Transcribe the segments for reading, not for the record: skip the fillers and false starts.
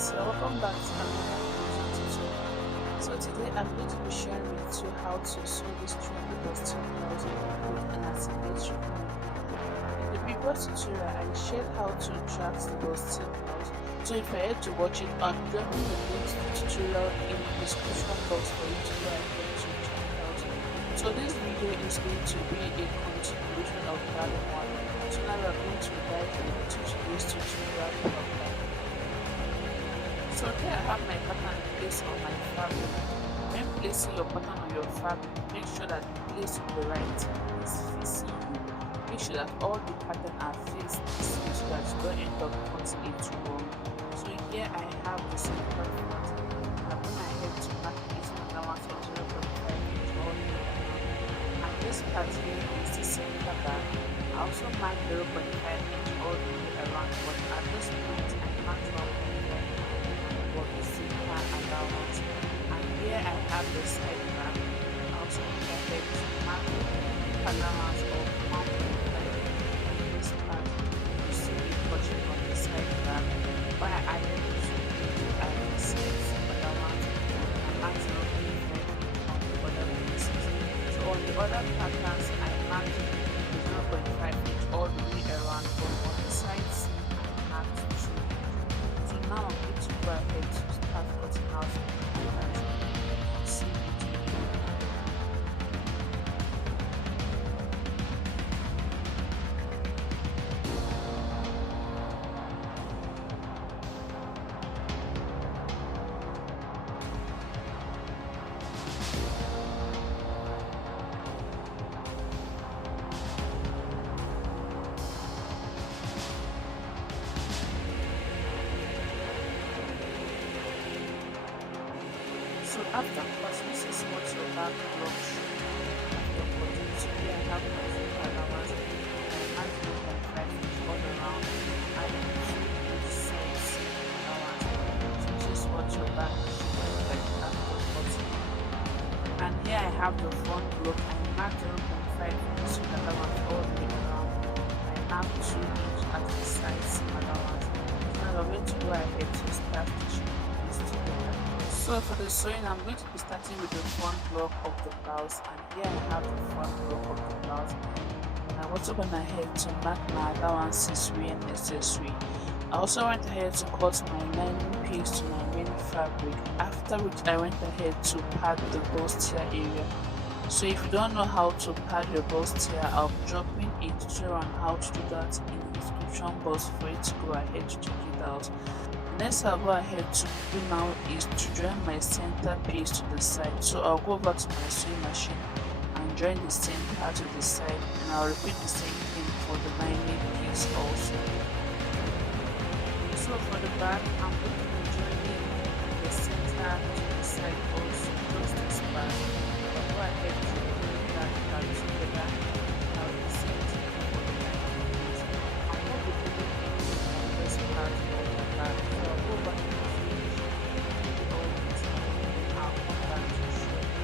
So welcome back to another video tutorial. So today I'm going to be sharing with you how to sew this trendy Bustier blouse with an asymmetric neckline. In the previous tutorial I shared how to draft the Bustier blouse. So if you're here to watch it, I'm dropping the link to the tutorial in the description box for you to go ahead to check it out. So this video is going to be a continuation of that one. So now we are going to dive into today's tutorial program. So here I have my pattern placed on my fabric. When placing your pattern on your fabric, make sure that the place on the right is facing you. Make sure that all the pattern are faced this way so that you don't end up cutting it wrong. So here I have the center front. I'm going ahead to mark it on the 0.5 inch all the way around. And this part here is the center back. I also mark 0.5 inch all the way around, but at this point I marked 1.5 for the center allowance. And here I have the side back. I also went ahead to mark allowance of 1.5 on this part. You see it touching on the side back. Why I added to add the side allowance and mark 0.5 on the other pieces. So on the other patterns I marked 0.5 inch all the way around, but on the side seam I marked 2. So now I'm going to go ahead to start cutting out the patterns. See me doing it. So after cutting, this is what your back block should after cutting. So here I have my full allowance and I mark 0.5 inch all around and then 2 each sides allowance. So this is what your back should look like after cutting. And here I have the front block. I mark 0.5 inch allowance all the way around. I mark 2 inch at the sides allowance. So now I'm going to go ahead to start stitching this together. So for the sewing, I'm going to be starting with the front block of the blouse, and here I have the front block of the blouse. And I'm also going ahead to mark my allowances where necessary. I also went ahead to cut my lining piece to my main fabric, after which I went ahead to pad the bustier area. So if you don't know how to pad your bustier, I'll be dropping a tutorial on how to do that in the description box for you to go ahead to check it out. Next I'll go ahead to do now is to join my center piece to the side. So I'll go back to my sewing machine and join the center to the side, and I'll repeat the same thing for the lining piece also. So for the back, I'm going to be joining the center to the side also, just this part. I'll go ahead to do that part together. I'll be same thing for the lining piece. I'm going to be doing this part of the back. Go back to the finish, do all this, and I'll come back to show you.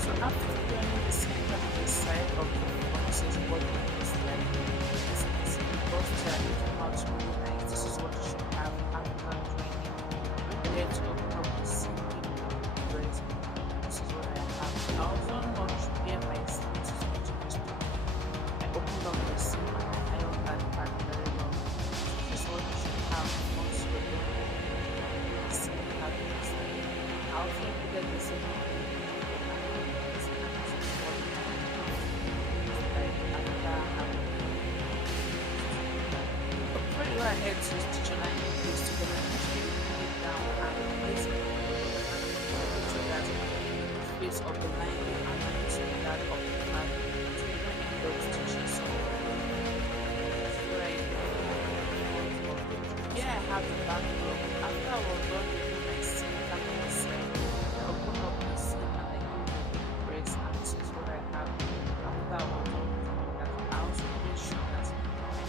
So after joining the center to the side of the front, this is what it looks like. As you can see, the bustier is not really nice. This is what you should have after joining. Don't forget to open up the seam with breast. This is what I have. I also not prepare my seam to switch to this. I opened up the seam and I ironed that part very well. This is what you should have once you're done with the seam fabrics. I also included the seam before you go ahead to stitch your lining piece together, make sure you put it down and place it so that the face of the lining aligns with that of the fabric, so you don't end up stitching somewhere. Here I have the back block. After I was done with my seam back on the side, I opened up the seam and I gave it a press, and this is what I have. After I was done doing that, I also made sure that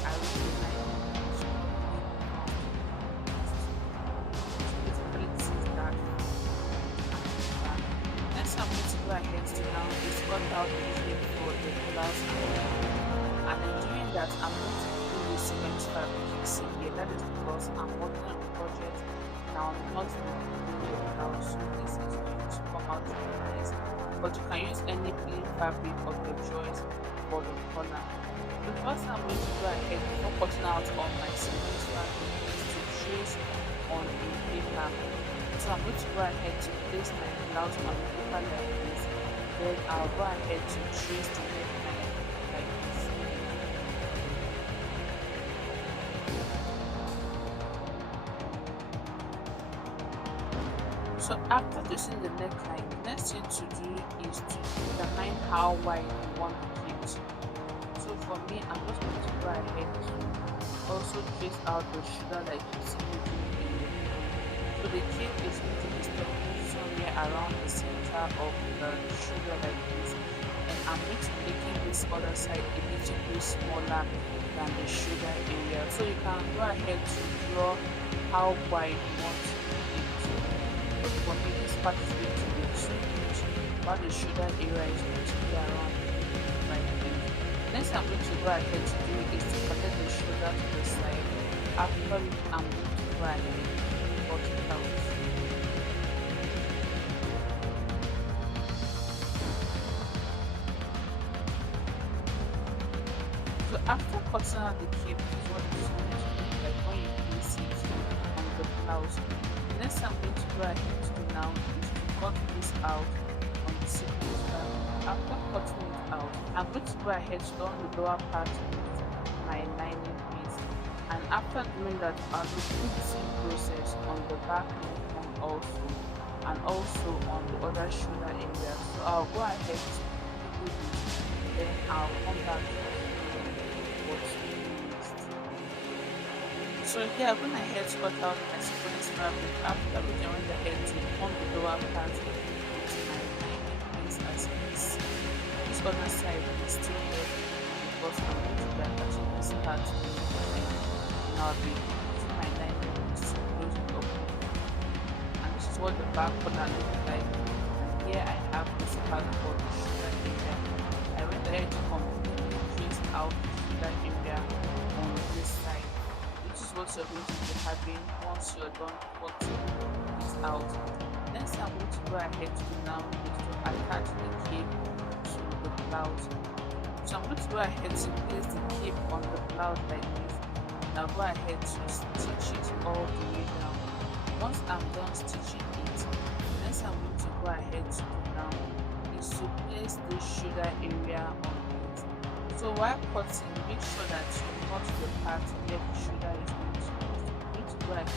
I arranged the lining. Next I'm going to go ahead to now is cut out the shape for the blouse, and then doing that I'm going to do the cement fabric. You see here, that is because I'm working on a budget and I'm not doing the blouse, so this is going to come out really nice. But you can use any plain fabric of your choice for the collar. The first I'm going to go ahead before cutting out all my sequins fabric is to trace on a paper. So I'm going to go ahead to place my blouse on the paper like this. Then I'll go ahead to trace the neckline like this. So after tracing the neckline, the next thing to do is to determine how wide you want the cape to be. So for me, I'm just going to go ahead to also trace out the shoulder like you see me doing in the video. So the cape is going to be stopping somewhere around the center of the shoulder like this, and I'm going to be making this other side a little bit smaller than the shoulder area. So you can go ahead to draw how wide you want to be. But for me, this part is going to be too huge, while the shoulder area is going to be around like this. Next I'm going to go ahead to do is to connect the shoulder to the side. After it, I'm going to go ahead and cut it out. So after cutting out the cape, this is what it's going to look like when you place it on the blouse. The next I'm going to go ahead to do now is to cut this out on the sequins fabric. After cutting it out, I'm going to go ahead to don the lower part with my lining piece, and after doing that, I'll repeat the same process on the back neckline also, and also on the other shoulder area. So I'll go ahead to do this, then I'll come back to what's next. So here I'm going ahead to cut out my sequins fabric. After which I went ahead to on the lower part with my lining piece. As you can see, this other side is still there because I'm going to be attaching this part to the neckline, and I'll be using my lining piece to close it up. And this is what the back collar looks like. And here I have this part for the shoulder area. I went ahead to completely trace out the shoulder area on this side. This is what you're going to be having once you're done cutting it out. Next I'm going to go ahead to do now is to attach the cape to the blouse. So I'm going to go ahead to place the cape on the blouse like this, and I'll go ahead to stitch it all the way down. Once I'm done stitching it, next I'm going to go ahead to do now is to place the shoulder area on it. So while cutting, make sure that you cut the part where the shoulder is going to be. I'm going to go ahead to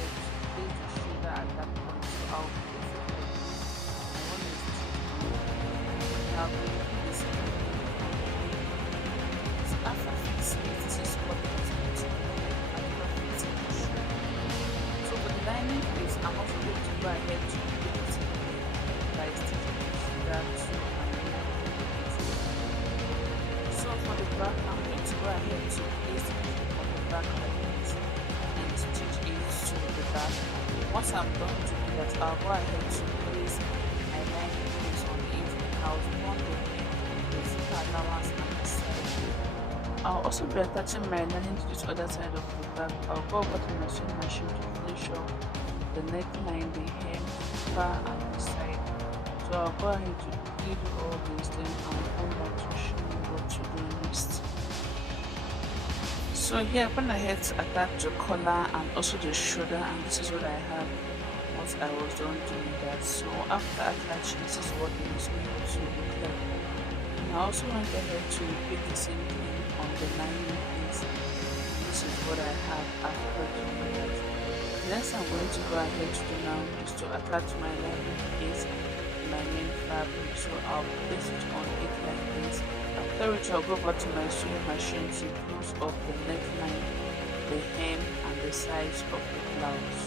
place the shoulder at that point. So I'll place it like this. I want to stitch it. I'll be making the same thing. So after fixing it, this is what it's going to look like after fixing the shoulder. So for the lining piece, I'm also going to go ahead to place it by stitching the shoulder to my lining piece. So for the back, I'm going to go ahead to place it on the back like this and stitch it to the back. Once I'm done doing that, I'll go ahead to place my lining piece on it, and I'll run the hem, the zip allowance on the side. I'll also be attaching my lining to this other side of the back. I'll go over to my sewing machine to finish off the neckline, the hem, bar, and the side. So I'll go ahead to do all this, then I'll come back to show you what to do next. So here I'm going ahead to attach the collar and also the shoulder, and this is what I have once I was done doing that. So after attaching, this is what it is going to look like. And I also went ahead to repeat the same thing on the lining piece. This is what I have after doing that. Next I'm going to go ahead to do now is to attach my lining piece to my main fabric. So I'll place it on it like this. After which I'll go over to my sewing machine to close up the neckline, the hem, and the sides of the blouse.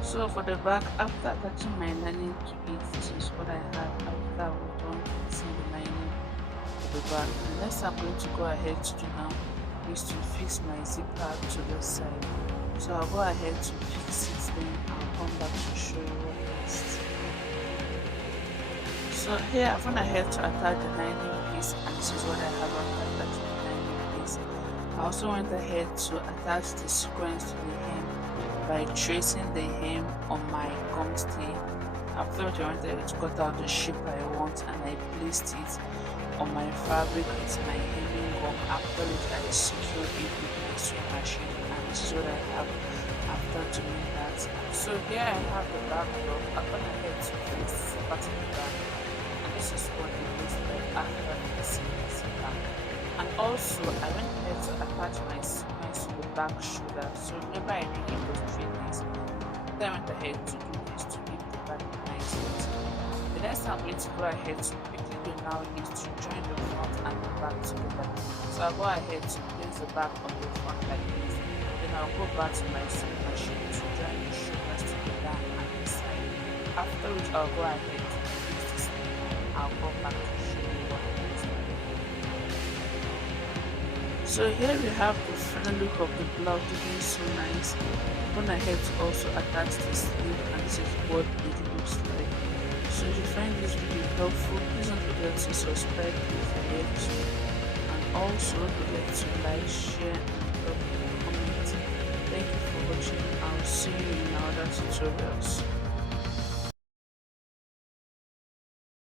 So for the back, after attaching my lining to it, this is what I have after we're done fixing the lining to the back. The next I'm going to go ahead to do now is to fix my zipper to the side. So I'll go ahead to fix it, then I'll come back to show you what next. So here I've gone ahead to attach the lining piece, and this is what I have after attaching the lining piece. I also went ahead to attach the sequence to the hem by tracing the hem on my gum stay. After which I went ahead to cut out the shape I want and I placed it on my fabric with my hemming gum, after which I secured it with my sewing machine, and this is what I have after doing that. So here I have the back block. I've gone ahead to place the part in the back, and this is what it looks like after placing this back. And also I went ahead to attach my sequence to the back shoulder. So remember I did illustrate this. Then I went ahead to do this to give the back a nice fit. The next I'm going to go ahead to quickly do now is to join the front and the back together. So I'll go ahead to place the back on the front like this. Then I'll go back to my sewing machine to join the shoulders together and the side. After which I'll go ahead to place this. I'll go back to show you what it looks like. So here we have the final look of the blouse, looking so nice. I'm gonna ahead to also attach the sleeve, and this is what it looks like. So if you find this video helpful, please don't forget to subscribe if you're yet to, and also don't forget to like, share, and comment. Thank you for watching. I'll see you in our other tutorials.